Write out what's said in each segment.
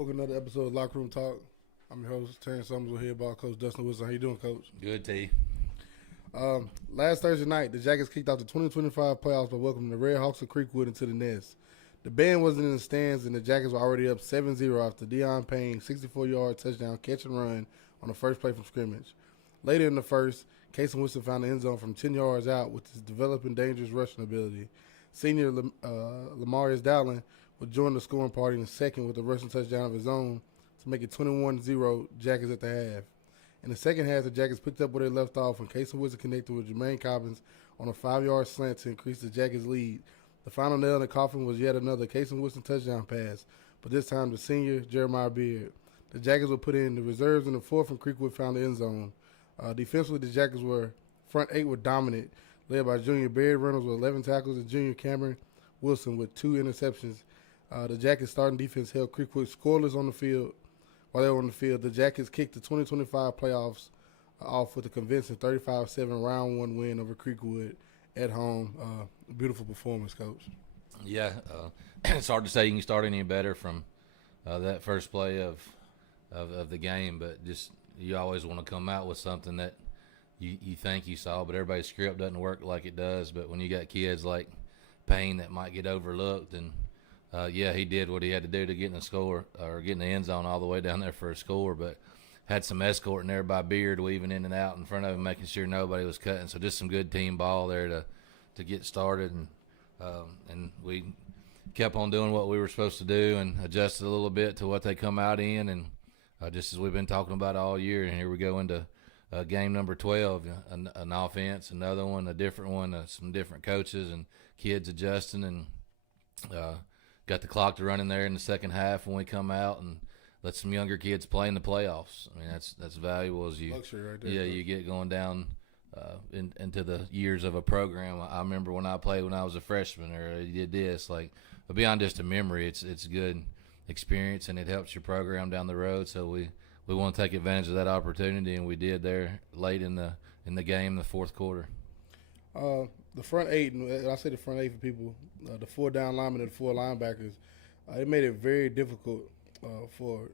Welcome to another episode of Lockeroom Talk. I'm your host, Terrence Summers. We're here by Coach Dustin Wilson. How you doing, Coach? Good, T. Last Thursday night, the Jackets kicked off the 2025 playoffs by welcoming the Red Hawks of Creekwood into the nest. The band wasn't in the stands, and the Jackets were already up 7-0 after Deion Payne's 64-yard touchdown catch and run on the first play from scrimmage. Later in the first, Casey Winston found the end zone from 10 yards out with his developing dangerous rushing ability. Senior Lamarius Dowling would join the scoring party in the second with a rushing touchdown of his own to make it 21-0 Jackets at the half. In the second half, the Jackets picked up where they left off when Casey Winston connected with Jermaine Cobbins on a 5-yard slant to increase the Jackets' lead. The final nail in the coffin was yet another Casey Winston touchdown pass, but this time the senior Jeremiah Beard. The Jackets would put in the reserves in the fourth, and Creekwood found the end zone. Defensively, the Jackets front eight were dominant, led by junior Barry Reynolds with 11 tackles and junior Cameron Wilson with 2 interceptions. The Jackets' starting defense held Creekwood scoreless on the field. While they were on the field, the Jackets kicked the 2025 playoffs off with a convincing 35-7 round one win over Creekwood at home. Beautiful performance, Coach. Yeah, it's hard to say you can start any better from that first play of the game, but just you always want to come out with something that you think you saw, but everybody's script doesn't work like it does. But when you got kids like Payne that might get overlooked, and he did what he had to do to get in the score or get in the end zone all the way down there for a score, but had some escorting there by Beard weaving in and out in front of him, making sure nobody was cutting. So just some good team ball there to get started, and we kept on doing what we were supposed to do and adjusted a little bit to what they come out in, and just as we've been talking about all year. And here we go into game number 12, an offense, another one, a different one, some different coaches and kids adjusting, and got the clock to run in there in the second half when we come out and let some younger kids play in the playoffs. I mean, that's valuable as you Luxury right there. Yeah, you get going down into the years of a program. I remember when I played when I was a freshman, or you did this. Like, but beyond just a memory, it's a good experience, and it helps your program down the road. So we want to take advantage of that opportunity, and we did there late in the game, the fourth quarter. The front eight, and I say the front eight for people, the 4 down linemen and the 4 linebackers, it made it very difficult for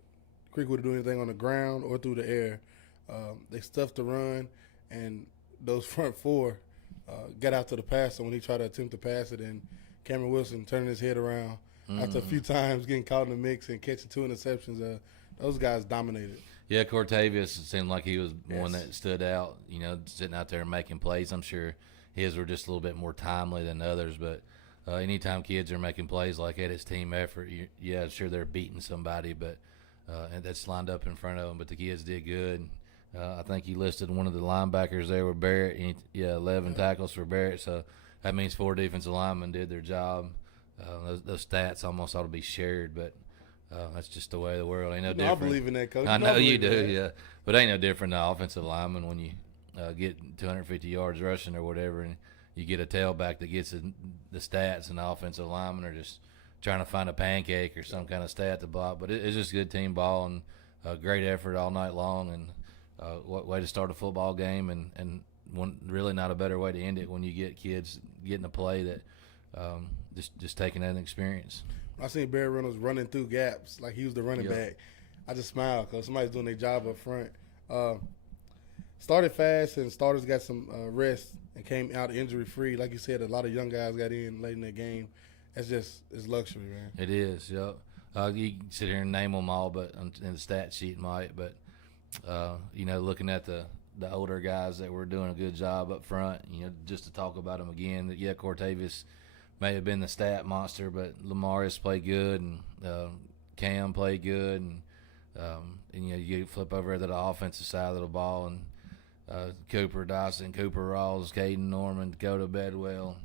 Creekwood to do anything on the ground or through the air. They stuffed the run, and those front 4 got out to the passer when he tried to attempt to pass it, and Cameron Wilson turning his head around after a few times getting caught in the mix and catching 2 interceptions. Those guys dominated. Yeah, Cortavius seemed like he was one that stood out, sitting out there and making plays. I'm sure his were just a little bit more timely than others, but anytime kids are making plays like that, it's team effort. Sure they're beating somebody, but and that's lined up in front of them, but the kids did good. I think you listed one of the linebackers there with Barrett. 11 tackles for Barrett, so that means 4 defensive linemen did their job. Those stats almost ought to be shared, but that's just the way of the world. Ain't no different. I believe in that, Coach. I know you do, yeah. But ain't no different than the offensive lineman when you get 250 yards rushing or whatever, and you get a tailback that gets the stats, and the offensive linemen are just trying to find a pancake or some kind of stat to block. But it's just good team ball and great effort all night long, and what way to start a football game, and one really not a better way to end it when you get kids getting a play that just taking that experience. I seen Barry Reynolds running through gaps like he was the running back. I just smiled because somebody's doing their job up front. Started fast, and starters got some rest and came out injury-free. Like you said, a lot of young guys got in late in the game. It's luxury, man. It is, yeah. You can sit here and name them all, but in the stat sheet might. But, looking at the older guys that were doing a good job up front, just to talk about them again, that, Cortavius may have been the stat monster, but Lamarius played good, and Cam played good, and you flip over to the offensive side of the ball, and Cooper Dyson, Cooper Rawls, Caden Norman, Dakota Bedwell,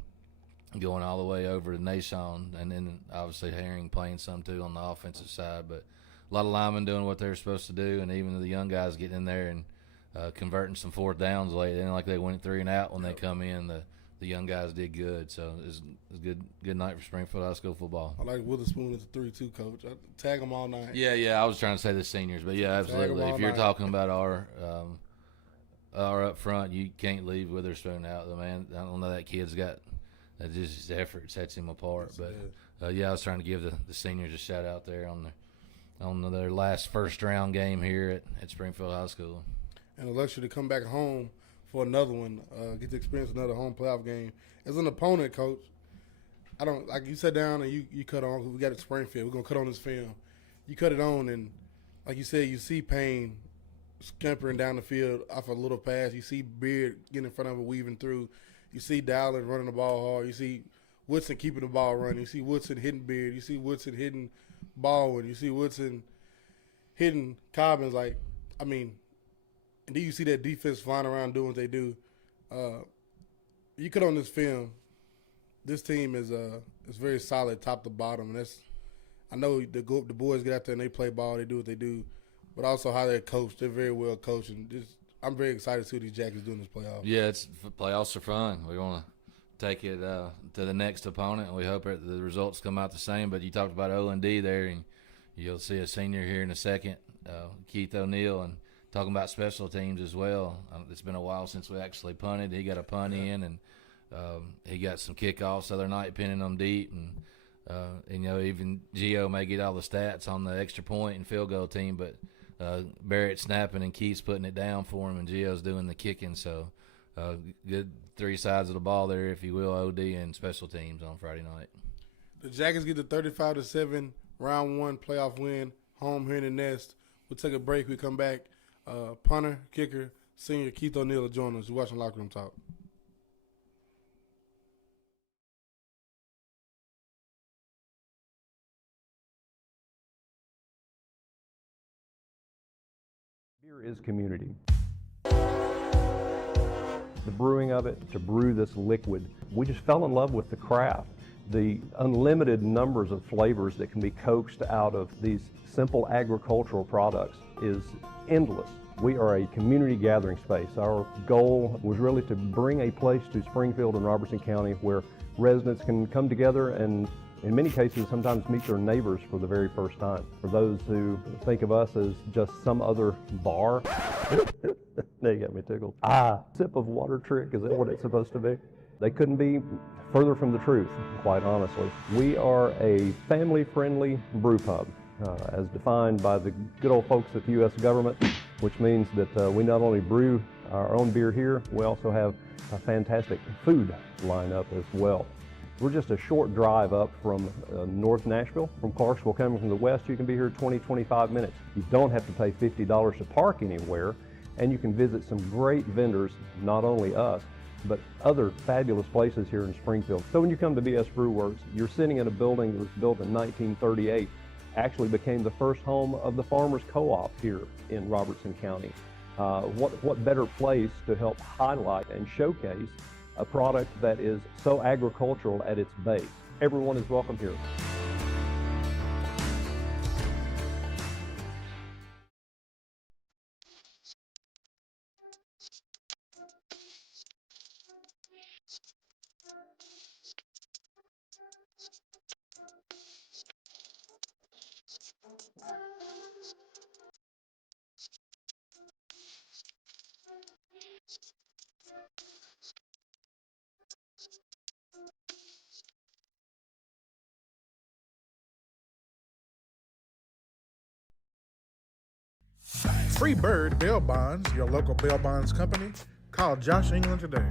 going all the way over to Nashon, and then obviously Herring playing some too on the offensive side. But a lot of linemen doing what they're supposed to do, and even the young guys getting in there and converting some 4th downs late. It ain't like they went 3 and out when they come in. The young guys did good, so it was a good night for Springfield High School football. I like Witherspoon as a 3-2 coach. I tag them all night. Yeah, I was trying to say the seniors, but yeah, absolutely. If you're talking about our up front, you can't leave Witherspoon out. The man, I don't know, that kid's got just his effort sets him apart. But I was trying to give the seniors a shout out there on on their last first round game here at Springfield High School. And the luxury to come back home for another one, get to experience another home playoff game. As an opponent, Coach, I don't like you sat down and you cut on. 'Cause we got it Springfield. We're gonna cut on this film. You cut it on, and like you said, you see Payne scampering down the field off a little pass. You see Beard getting in front of it, weaving through. You see Dowling running the ball hard. You see Woodson keeping the ball running. You see Woodson hitting Beard. You see Woodson hitting Baldwin. You see Woodson hitting Cobbins. Like, I mean, and then you see that defense flying around doing what they do. You cut on this film. This team is very solid top to bottom, and that's. I know the boys get out there and they play ball, they do what they do, but also how they're coached. They're very well coached, and I'm very excited to see what these Jackets do in this playoff. Yeah, playoffs are fun. We want to take it to the next opponent, and we hope that the results come out the same. But you talked about O&D there, and you'll see a senior here in a second, Keith O'Neill, and talking about special teams as well. It's been a while since we actually punted. He got a punt in, and he got some kickoffs the other night, pinning them deep, and even Gio may get all the stats on the extra point and field goal team, but Barrett snapping and Keith's putting it down for him, and Gio's doing the kicking. So good three sides of the ball there, if you will, OD and special teams on Friday night. The Jackets get the 35-7 round one playoff win home here in the Nest. We'll take a break. We come back. Punter, kicker, senior Keith O'Neill will join us. You're watching Locker Room Talk. Beer is community. The brewing of it, to brew this liquid, we just fell in love with the craft. The unlimited numbers of flavors that can be coaxed out of these simple agricultural products is endless. We are a community gathering space. Our goal was really to bring a place to Springfield and Robertson County where residents can come together and in many cases sometimes meet their neighbors for the very first time. For those who think of us as just some other bar, now you got me tickled. Sip of water trick, is that what it's supposed to be? They couldn't be further from the truth, quite honestly. We are a family-friendly brew pub, as defined by the good old folks at the U.S. government, which means that we not only brew our own beer here, we also have a fantastic food lineup as well. We're just a short drive up from North Nashville. From Clarksville, coming from the west, you can be here 20-25 minutes. You don't have to pay $50 to park anywhere, and you can visit some great vendors, not only us, but other fabulous places here in Springfield. So when you come to BS Brew Works, you're sitting in a building that was built in 1938, actually became the first home of the Farmers Co-op here in Robertson County. What better place to help highlight and showcase a product that is so agricultural at its base. Everyone is welcome here. Free Bird Bail Bonds, your local bail bonds company. Call Josh England today.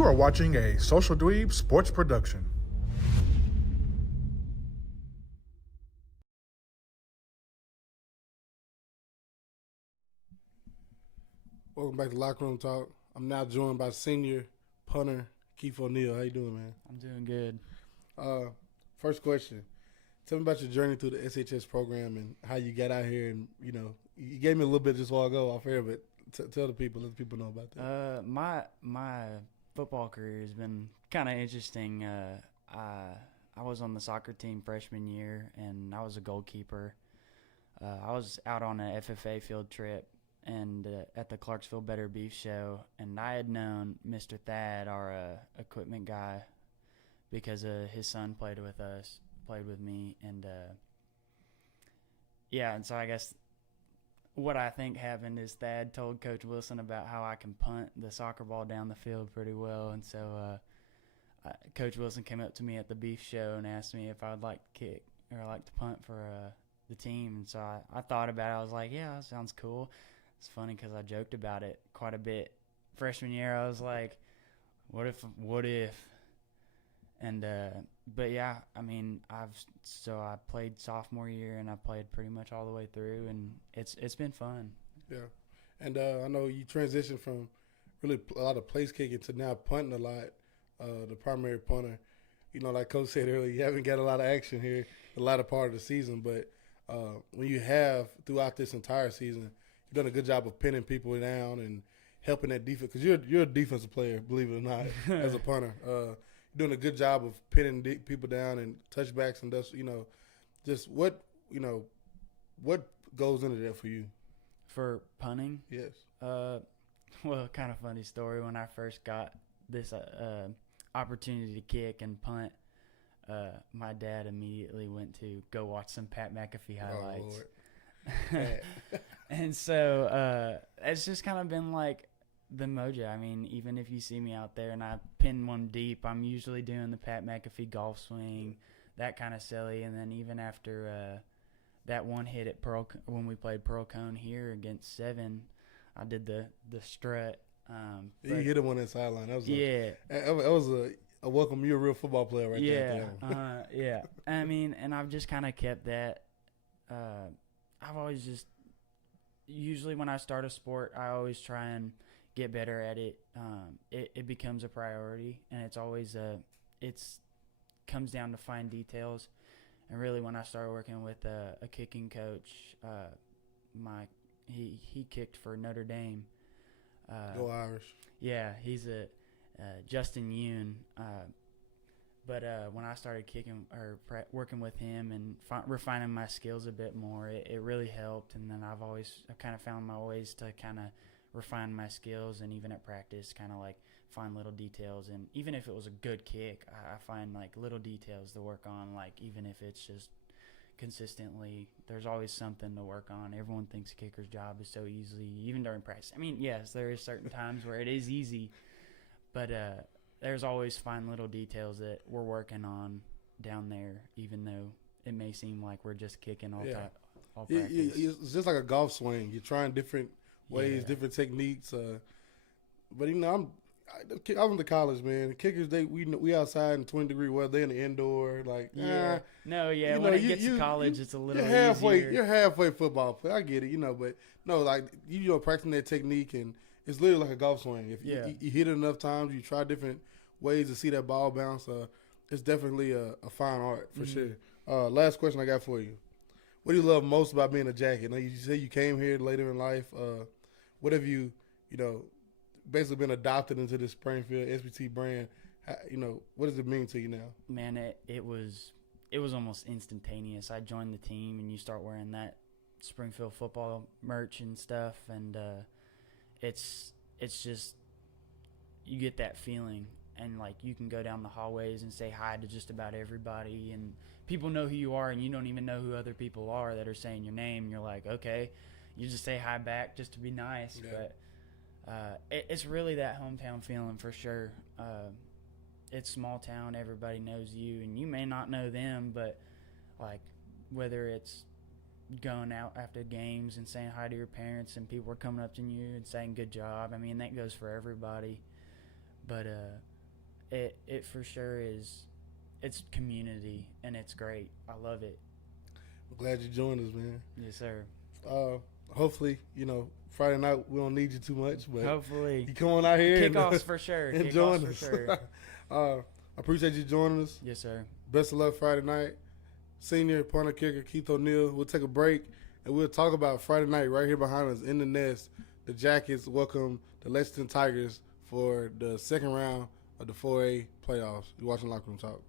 You are watching a Social Dweeb sports production. Welcome back to Lockeroom Talk. I'm now joined by senior punter Keith O'Neal. How you doing, man? I'm doing good. First question. Tell me about your journey through the SHS program and how you got out here. And, you know, you gave me a little bit just a while ago off air, but tell the people, let the people know about that. My football career has been kind of interesting. I was on the soccer team freshman year, and I was a goalkeeper. I was out on a FFA field trip and at the Clarksville Better Beef Show, and I had known Mr. Thad, our equipment guy, because his son played with me, and and so I guess what I think happened is Thad told Coach Wilson about how I can punt the soccer ball down the field pretty well, and so Coach Wilson came up to me at the beef show and asked me if I would like to kick or like to punt for the team, and so I thought about it. I was like, yeah, that sounds cool. It's funny because I joked about it quite a bit. Freshman year, I was like, what if? And, but yeah, I mean, I played sophomore year and I played pretty much all the way through, and it's been fun. Yeah. And I know you transitioned from really a lot of place kicking to now punting a lot, the primary punter. You know, like Coach said earlier, you haven't got a lot of action here the latter part of the season, but when you have throughout this entire season, you've done a good job of pinning people down and helping that defense, because you're a defensive player, believe it or not, as a punter. You're doing a good job of pinning people down and touchbacks and just, just what goes into that for you? For punting? Yes. Well, kind of funny story. When I first got this opportunity to kick and punt, my dad immediately went to go watch some Pat McAfee highlights. Oh, Lord. And so it's just kind of been like the mojo. I mean, even if you see me out there and I pin one deep, I'm usually doing the Pat McAfee golf swing, that kind of silly. And then even after that one hit at when we played Pearl Cone here against 7, I did the strut. You hit him on that sideline. That was that was a welcome. You're a real football player right there. Yeah. I mean, and I've just kind of kept that. I've always just usually when I start a sport, I always try and get better at it. It becomes a priority, and it's always comes down to fine details. And really, when I started working with a kicking coach, he kicked for Notre Dame. Go Irish. Yeah, he's a Justin Yoon. But when I started kicking or working with him and refining my skills a bit more, it really helped. And then I've kind of found my ways to kind of refine my skills, and even at practice, kind of like find little details. And even if it was a good kick, I find like little details to work on. Like even if it's just consistently, there's always something to work on. Everyone thinks a kicker's job is so easy, even during practice. I mean, yes, there is certain times where it is easy, but there's always fine little details that we're working on down there, even though it may seem like we're just kicking all practice. It's just like a golf swing. You're trying different ways, different techniques. But I went to college, man. The kickers, we outside in 20-degree weather. They in the indoor, like when it gets to college, it's a little easier. You're easier. halfway football player. I get it, but no, like practicing that technique, and it's literally like a golf swing. If you hit it enough times, you try different ways to see that ball bounce. It's definitely a fine art for sure. Last question I got for you: what do you love most about being a Jacket? Now, you say you came here later in life. What have you basically been adopted into this Springfield SBT brand? What does it mean to you now? Man, it was almost instantaneous. I joined the team, and you start wearing that Springfield football merch and stuff, and it's just you get that feeling, and like you can go down the hallways and say hi to just about everybody, and people know who you are, and you don't even know who other people are that are saying your name, and you're like, okay, you just say hi back just to be nice. But it's really that hometown feeling for sure. It's small town, everybody knows you, and you may not know them, but like whether it's going out after games and saying hi to your parents, and people are coming up to you and saying good job, I mean that goes for everybody. But it for sure is. It's community, and it's great. I love it. I'm glad you joined us, man. Yes, sir. Hopefully, Friday night we don't need you too much, but Hopefully. you come on out here Kickoffs for sure. and Kickoffs join for us. sure. I appreciate you joining us. Yes, sir. Best of luck Friday night. Senior punter kicker Keith O'Neal. We'll take a break and we'll talk about Friday night right here behind us in the nest. The Jackets welcome the Lexington Tigers for the second round of the 4A playoffs. You're watching Locker Room Talk.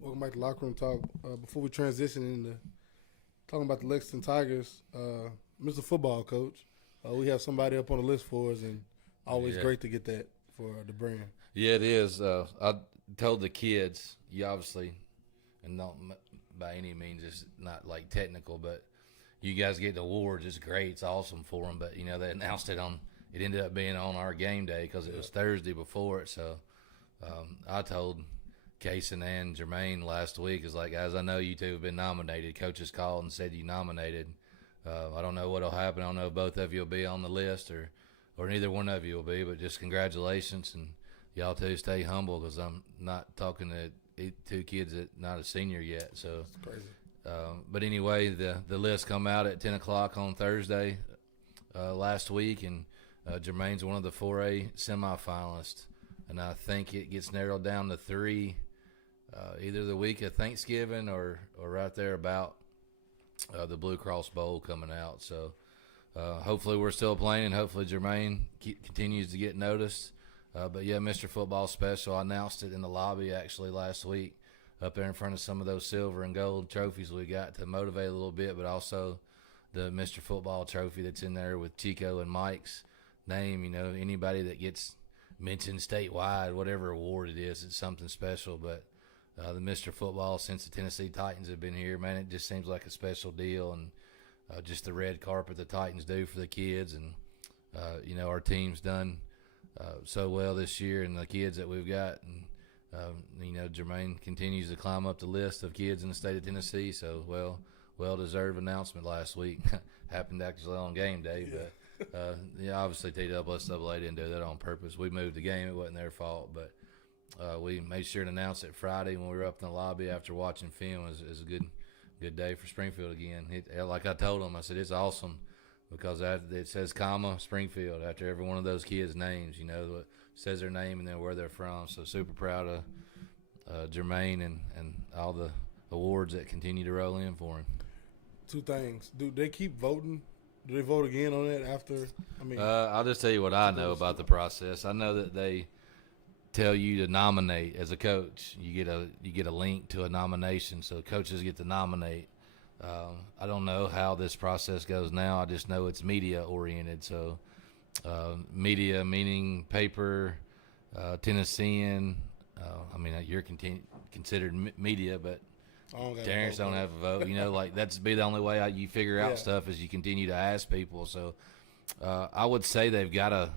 Welcome back to Locker Room Talk. Before we transition into talking about the Lexington Tigers, Mr. Football Coach, we have somebody up on the list for us, and always great to get that for the brand. Yeah, it is. I told the kids, you obviously, and not by any means, it's not like technical, but you guys get the awards. It's great. It's awesome for them. But, they announced it ended up being on our game day because it was Thursday before it. So I told Kaysen and Jermaine last week, is like, guys, I know you two have been nominated. Coaches called and said you nominated. I don't know what'll happen. I don't know if both of you will be on the list or neither one of you will be, but just congratulations, and y'all two stay humble, because I'm not talking to two kids that not a senior yet. So It's crazy. But anyway, the list come out at 10 o'clock on Thursday last week, and Jermaine's one of the 4A semifinalists, and I think it gets narrowed down to 3, either the week of Thanksgiving or right there about the Blue Cross Bowl coming out. So hopefully we're still playing, and hopefully Jermaine continues to get noticed. But yeah, Mr. Football Special, I announced it in the lobby actually last week, up there in front of some of those silver and gold trophies we got to motivate a little bit, but also the Mr. Football trophy that's in there with Chico and Mike's name. You know, anybody that gets mentioned statewide, whatever award it is, it's something special. But the Mr. Football, since the Tennessee Titans have been here, man, it just seems like a special deal. And just the red carpet the Titans do for the kids. And, you know, our team's done so well this year, and the kids that we've got. And, you know, Jermaine continues to climb up the list of kids in the state of Tennessee. So, well-deserved announcement last week. Happened actually on game day. Yeah. But, yeah, obviously TSSAA didn't do that on purpose. We moved the game. It wasn't their fault. But we made sure to announce it Friday when we were up in the lobby after watching film. It was a good day for Springfield again. Like I told them, I said, it's awesome because it says, comma, Springfield, after every one of those kids' names. You know, it says their name and then where they're from. So super proud of Jermaine and all the awards that continue to roll in for him. 2 things. Do they keep voting? Do they vote again on that after? I mean, I'll just tell you what I know about the process. I know that they tell you to nominate as a coach. You get a link to a nomination, so coaches get to nominate. I don't know how this process goes now. I just know it's media oriented. So media meaning paper, Tennessean. I mean, you're considered media, but Terrence don't have a vote. You know, like that's be the only way you figure out stuff is you continue to ask people. So I would say they've got to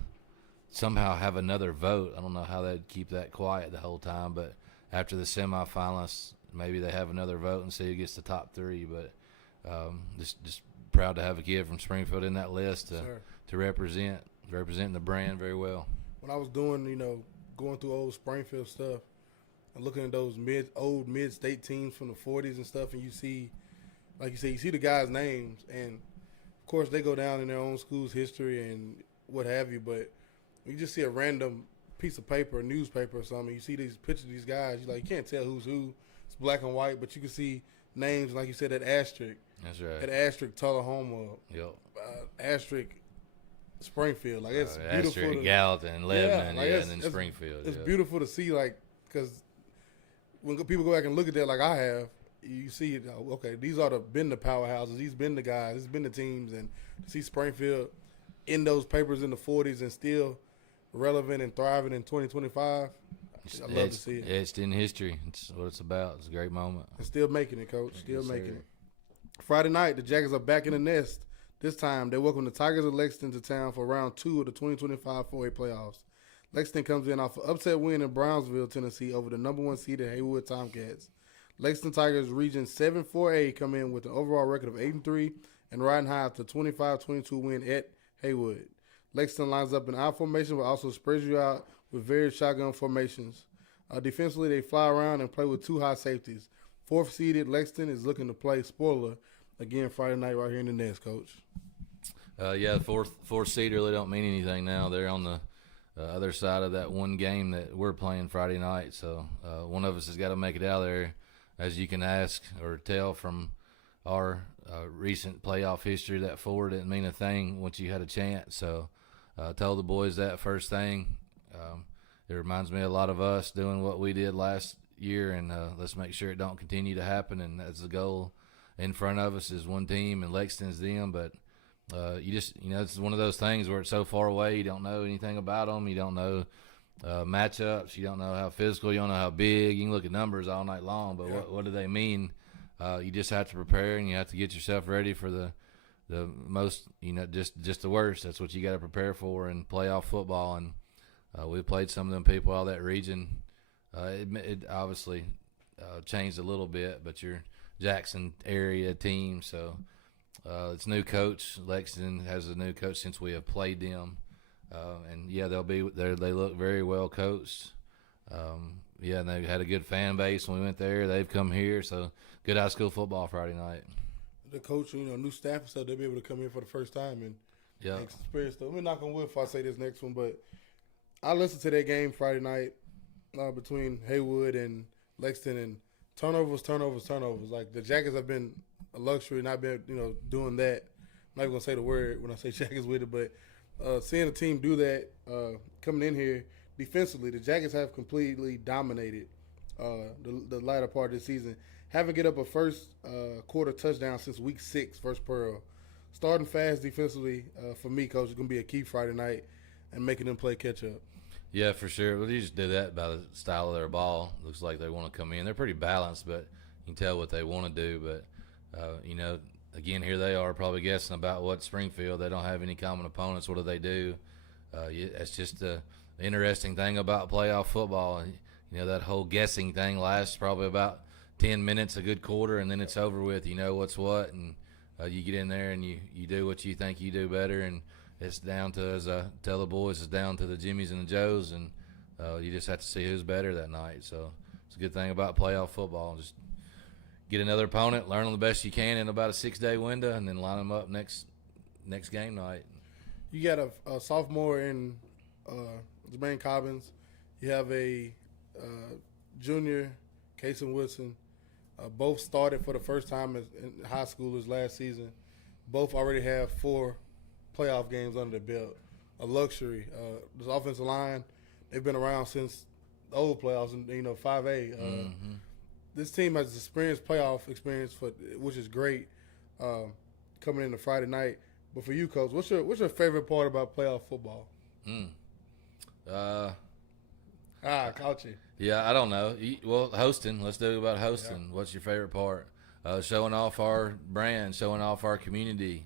somehow have another vote. I don't know how they'd keep that quiet the whole time, but after the semifinalists, maybe they have another vote and see who gets the top 3. But just proud to have a kid from Springfield in that list to representing the brand very well. When I was doing, you know, going through old Springfield stuff and looking at those old mid-state teams from the 40s and stuff, and you see, like you say, you see the guys' names, and of course they go down in their own school's history and what have you, but you just see a random piece of paper, a newspaper or something, you see these pictures of these guys, you can't tell who's who. It's black and white, but you can see names, like you said, that asterisk. That's right. That asterisk Tullahoma. Yep. Asterisk Springfield. Like, it's beautiful. Asterisk Gallatin, Lebanon, like and then Springfield. It's beautiful to see, like, because when people go back and look at that, like I have, you see, okay, these are been the powerhouses. These been the guys. These been the teams. And to see Springfield in those papers in the 40s and still relevant and thriving in 2025, I love to see it. Etched in history. It's what it's about. It's a great moment. And still making it, Coach. Still Yes, making sir. it. Friday night, the Jackets are back in the nest. This time, they welcome the Tigers of Lexington to town for round 2 of the 2025 4A playoffs. Lexington comes in off an upset win in Brownsville, Tennessee, over the number 1 seeded Haywood Tomcats. Lexington Tigers Region 7 4A come in with an overall record of 8-3 and riding high after a 25-22 win at Haywood. Lexington lines up in I formation, but also spreads you out with various shotgun formations. Defensively, they fly around and play with 2 high safeties. 4th seeded Lexington is looking to play spoiler again Friday night right here in the nest, Coach. Yeah, fourth seed really don't mean anything now. They're on the other side of that one game that we're playing Friday night. So one of us has got to make it out of there. As you can ask or tell from our recent playoff history, that 4 didn't mean a thing once you had a chance. So I told the boys that first thing. It reminds me a lot of us doing what we did last year, and let's make sure it don't continue to happen. And that's the goal in front of us is one team, and Lexington's them. But it's one of those things where it's so far away, you don't know anything about them. You don't know matchups. You don't know how physical. You don't know how big. You can look at numbers all night long, but what do they mean? You just have to prepare, and you have to get yourself ready for the most, just the worst. That's what you got to prepare for in playoff football. And we played some of them people out of that region It obviously changed a little bit, but you're Jackson area team, so it's new coach. Lexington has a new coach since we have played them, and yeah, they'll be there. They look very well coached. Yeah, and they had a good fan base when we went there. They've come here, so good high school football Friday night. The coach, new staff and stuff, they'll be able to come in for the first time and experience stuff. Let me knock on wood if I say this next one, but I listened to that game Friday night between Haywood and Lexington, and turnovers. Like, the Jackets have been a luxury, not been, doing that. I'm not even going to say the word when I say Jackets with it, but seeing a team do that, coming in here defensively, the Jackets have completely dominated the latter part of the season. Haven't get up a first quarter touchdown since week 6 versus Pearl. Starting fast defensively for me, Coach, is going to be a key Friday night and making them play catch up. Yeah, for sure. Well, you just did that by the style of their ball. Looks like they want to come in. They're pretty balanced, but you can tell what they want to do. But, again, here they are probably guessing about what Springfield. They don't have any common opponents. What do they do? That's just the interesting thing about playoff football. That whole guessing thing lasts probably about 10 minutes, a good quarter, and then it's over with. You know what's what, and you get in there and you do what you think you do better, and it's down to, as I tell the boys, it's down to the Jimmies and the Joes, and you just have to see who's better that night. So it's a good thing about playoff football. Just get another opponent, learn them the best you can in about a 6-day window, and then line them up next game night. You got a sophomore in Jermaine Cobbins. You have a junior, Kason Wilson. Both started for the first time in high schoolers last season. Both already have 4 playoff games under their belt. A luxury. This offensive line, they've been around since the old playoffs, and 5A. This team has experienced playoff experience, which is great, coming into Friday night. But for you, Coach, what's your favorite part about playoff football? Caught you. Yeah, I don't know. Well, hosting. Let's do about hosting. Yeah. What's your favorite part? Showing off our brand, showing off our community,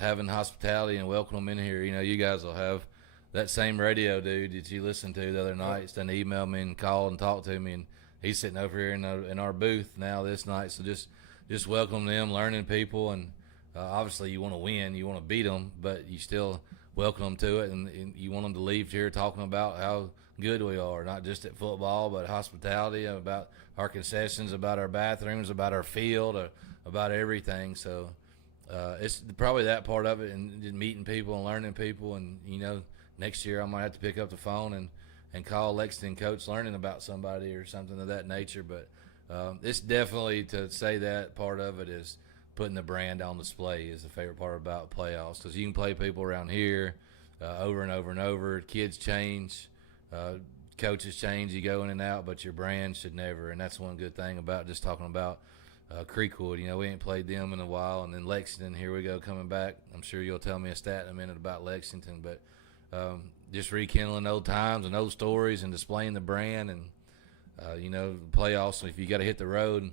having hospitality and welcome them in here. You guys will have that same radio dude that you listened to the other night. He's done email me and call and talk to me, and he's sitting over here in our booth now this night. So just welcome them, learning people, and obviously you want to win, you want to beat them, but you still welcome them to it, and you want them to leave here talking about how good we are, not just at football, but hospitality, about our concessions, about our bathrooms, about our field, about everything. So it's probably that part of it, and just meeting people and learning people. And next year I might have to pick up the phone and call Lexington coach, learning about somebody or something of that nature. But it's definitely, to say that part of it is putting the brand on display is the favorite part about playoffs, because you can play people around here over and over and over. Kids change. Coaches change, you go in and out, but your brand should never. And that's one good thing about just talking about Creekwood. We ain't played them in a while. And then Lexington, here we go, coming back. I'm sure you'll tell me a stat in a minute about Lexington. But just rekindling old times and old stories and displaying the brand. And, playoffs, if you got to hit the road,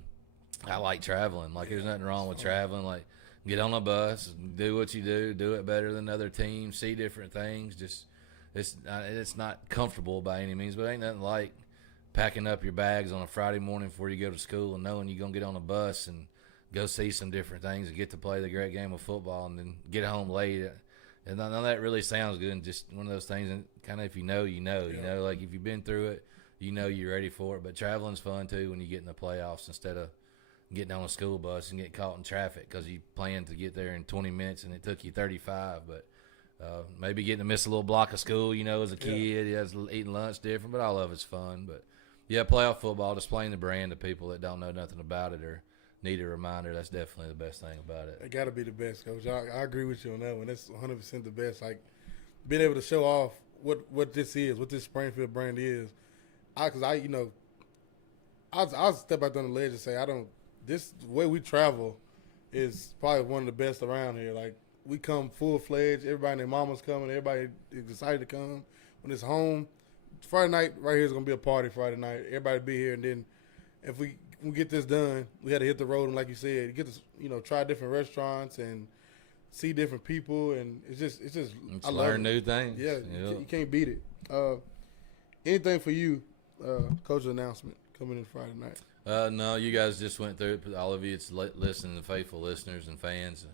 I like traveling. Like, there's nothing wrong with traveling. Like, get on a bus, do what you do it better than other teams, see different things. Just it's not comfortable by any means, but ain't nothing like packing up your bags on a Friday morning before you go to school and knowing you're going to get on a bus and go see some different things and get to play the great game of football and then get home late. And none of that really sounds good, and just one of those things, and kind of if you know, like if you've been through it, you're ready for it. But traveling's fun too when you get in the playoffs, instead of getting on a school bus and get caught in traffic because you planned to get there in 20 minutes and it took you 35. But maybe getting to miss a little block of school, as a kid, eating lunch different, but all of it's fun. But yeah, playoff football, displaying the brand to people that don't know nothing about it or need a reminder, that's definitely the best thing about it. It got to be the best, Coach. I agree with you on that one. That's 100% the best. Like, being able to show off what this is, what this Springfield brand is. I'll step out on the ledge and say this way we travel is probably one of the best around here. Like, we come full-fledged. Everybody and their mama's coming. Everybody is excited to come. When it's home, Friday night right here is going to be a party Friday night. Everybody be here. And then if we get this done, we had to hit the road. And like you said, get to, try different restaurants and see different people. And it's just I learn new things. Yeah, you can't beat it. Anything for you coach announcement coming in Friday night? No, you guys just went through it. All of you, it's listening, the faithful listeners and fans.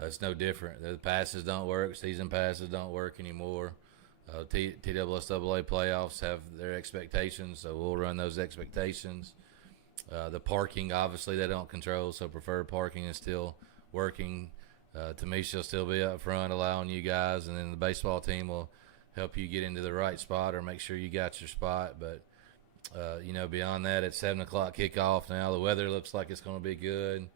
It's no different. The passes don't work. Season passes don't work anymore. TSSAA playoffs have their expectations, so we'll run those expectations. The parking, obviously, they don't control, so preferred parking is still working. Tamisha will still be up front allowing you guys, and then the baseball team will help you get into the right spot or make sure you got your spot. But, beyond that, it's 7 o'clock kickoff now. The weather looks like it's going to be good.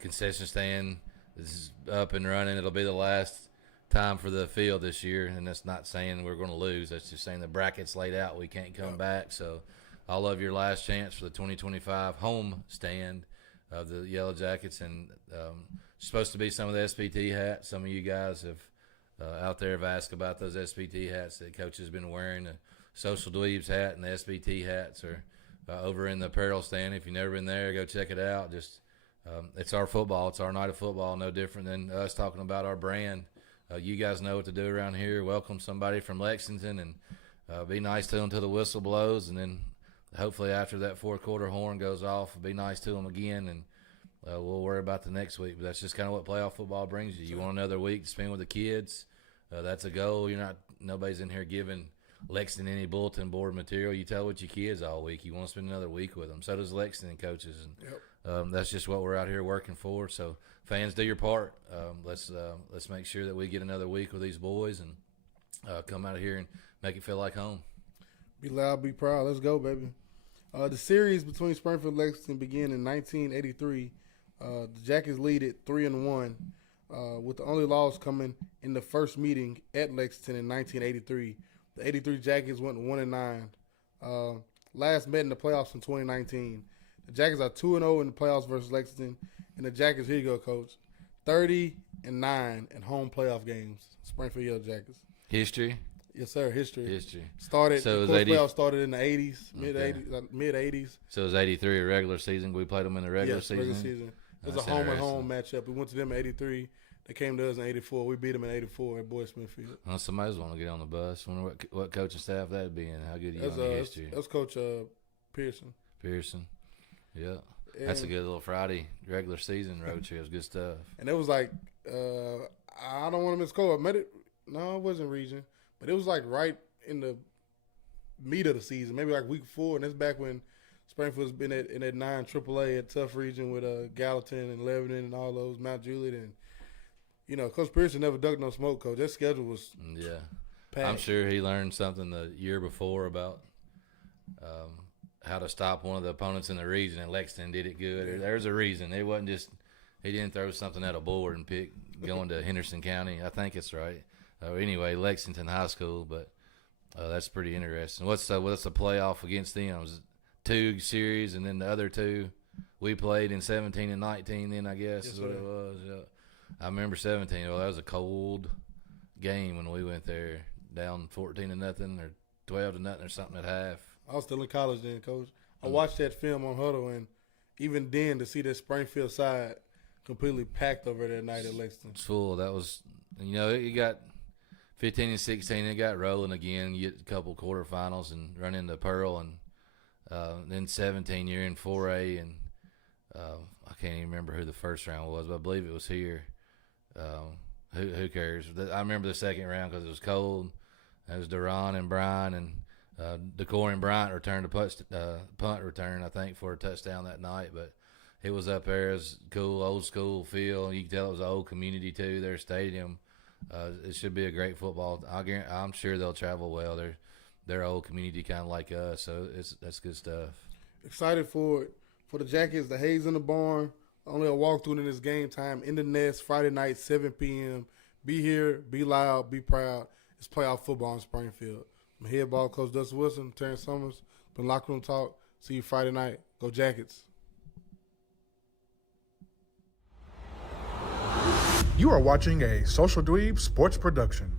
Concession stand is up and running. It'll be the last time for the field this year, and that's not saying we're going to lose. That's just saying the bracket's laid out. We can't come back. So I'll love your last chance for the 2025 home stand of the Yellow Jackets, and supposed to be some of the SPT hats. Some of you guys have out there have asked about those SPT hats that Coach has been wearing. The Social Dweebs hat and the SPT hats are over in the apparel stand. If you've never been there, go check it out. It's our football. It's our night of football. No different than us talking about our brand. You guys know what to do around here. Welcome somebody from Lexington and be nice to them till the whistle blows, and then hopefully after that fourth quarter horn goes off, be nice to them again, and we'll worry about the next week. But that's just kind of what playoff football brings you. You want another week to spend with the kids. That's a goal. Nobody's in here giving Lexington any bulletin board material. You tell what your kids all week. You want to spend another week with them. So does Lexington coaches, and that's just what we're out here working for. So fans, do your part. Let's make sure that we get another week with these boys and come out of here and make it feel like home. Be loud, be proud. Let's go, baby. The series between Springfield and Lexington began in 1983. The Jackets lead it 3-1, with the only loss coming in the first meeting at Lexington in 1983. The 83 Jackets went 1-9. Last met in the playoffs in 2019. The Jackets are 2-0 in the playoffs versus Lexington, and the Jackets, here you go, Coach, 30-9 in home playoff games. Springfield Yellow Jackets. History? Yes, sir. History. Started. So the playoffs started in the 80s, mid 80s. So it was 83 a regular season. We played them in the regular season. Regular season. It was a home and home matchup. We went to them in 83. They came to us in 84. We beat them in 84 at Boyd Smithfield. Well, somebody's want to get on the bus. Wonder what coaching staff that'd be in. How good are you on the history? That's Coach Pearson. Yeah. That's a good little Friday regular season road trip. It was good stuff. And it was like, I don't want to misquote. I met it. No, it wasn't region. But it was like right in the meat of the season, maybe like week 4, and that's back when Springfield's been in that 9 AAA at tough region with Gallatin and Lebanon and all those, Mount Juliet, and Coach Pearson never ducked no smoke. Coach, that schedule was packed. I'm sure he learned something the year before about how to stop one of the opponents in the region, and Lexington did it good. Yeah. There's a reason. It wasn't just he didn't throw something at a board and pick going to Henderson County. I think it's right. Anyway, Lexington High School, but that's pretty interesting. What's the playoff against them? It was 2 series, and then the other 2 we played in 17 and 19. Then I guess is what it was. Yeah. I remember 17. Well, that was a cold game when we went there, down 14-0 or 12-0 or something at half. I was still in college then, Coach. I watched that film on Huddle, and even then to see that Springfield side completely packed over that night at Lexington. It's full. That was, you got 15 and 16, it got rolling again. You get a couple quarterfinals and run into Pearl, and then 17, you're in 4A, and I can't even remember who the first round was, but I believe it was here. Who cares? I remember the second round because it was cold. It was Duran and Bryan, and Decor and Bryant returned a punt return, I think, for a touchdown that night. But it was up there. It was cool, old school feel. You can tell it was an old community, too, their stadium. It should be a great football. I'm sure they'll travel well. They're old community, kind of like us, so that's good stuff. Excited for it. For the Jackets, the Hayes in the Barn. Only a walkthrough in this game time. In the Nest, Friday night, 7 p.m. Be here, be loud, be proud. It's playoff football in Springfield. I'm head ball coach Dustin Wilson, Terrence Summers. Been Lockeroom Talk. See you Friday night. Go Jackets. You are watching a Social Dweeb sports production.